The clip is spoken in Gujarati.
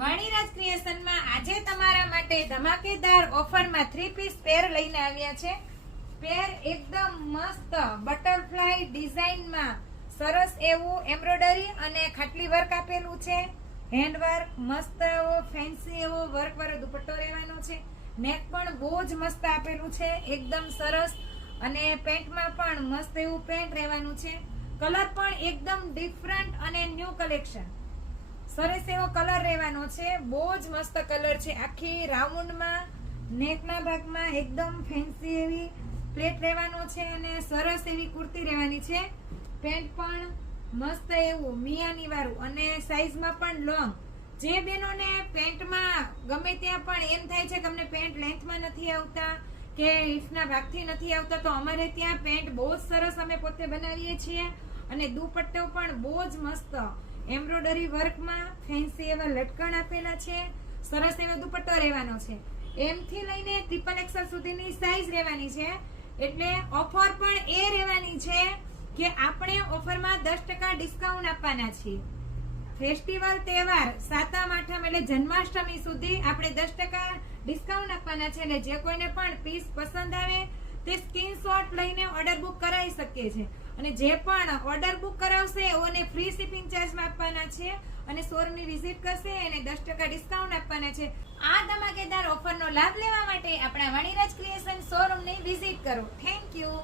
વાણીરાજ ક્રિએશનમાં આજે તમારા માટે ધમાકેદાર ઓફરમાં 3 પીસ પેર લઈને આવ્યા છે. પેર એકદમ મસ્ત બટરફ્લાય ડિઝાઇનમાં સરસ એવું એમ્બ્રોઇડરી અને ખાટલી વર્ક આપેલું છે. હેન્ડ વર્ક મસ્ત એવો ફેન્સી એવો વર્ક વાળો દુપટ્ટો રહેવાનો છે. નેક પણ બહુ જ મસ્ત આપેલું છે, એકદમ સરસ. અને પેન્ટમાં પણ મસ્ત એવું પેન્ટ રહેવાનું છે. કલર પણ એકદમ ડિફરન્ટ અને ન્યૂ કલેક્શન, સરસ એવો કલર રહેવાનો છે. બહુ જ મસ્ત કલર છે. આખી રાઉન્ડમાં નેકના ભાગમાં એકદમ ફેન્સી એવી પ્લેટ રહેવાનો છે અને સરસ એવી કુર્તી રહેવાની છે. પેન્ટ પણ મસ્ત એવું મિયાની વાળું અને સાઈઝમાં પણ લોંગ. જે બહેનોને પેન્ટમાં ગમે ત્યાં પણ એમ થાય છે કે અમને પેન્ટ લેન્થમાં નથી આવતા કે હિપના ભાગથી નથી આવતા, તો અમારે ત્યાં પેન્ટ બહુ જ સરસ અમે પોતે બનાવીએ છીએ. અને દુપટ્ટો પણ બહુ જ મસ્ત એમ્બ્રોઇડરી વર્કમાં ફેન્સી એવા લટકણ આપેલા છે. સરસ એવો દુપટ્ટો રહેવાનો છે. એમ થી લઈને XXL સુધીની સાઈઝ રહેવાની છે. એટલે ઓફર પણ એ રહેવાની છે કે આપણે ઓફરમાં 10% ડિસ્કાઉન્ટ આપવાના છીએ. ફેસ્ટિવલ તહેવાર સાતમ આઠમ એટલે જન્માષ્ટમી સુધી આપણે 10% ડિસ્કાઉન્ટ આપવાના છે. એટલે જે કોઈને પણ પીસ પસંદ આવે તે સ્ક્રીનશોટ લઈને ઓર્ડર બુક કરાવી શકે છે. અને જે પણ ઓર્ડર બુક કરાવશે એને ફ્રી શિપિંગ ચાર્જમાં આપવાના છે. અને શોરૂમની વિઝિટ કરશે એને 10% ડિસ્કાઉન્ટ આપવાના છે. આ ધમાકેદાર ઓફરનો લાભ લેવા માટે આપણા વાણીરાજ ક્રિએશન શોરૂમની વિઝિટ કરો. Thank you.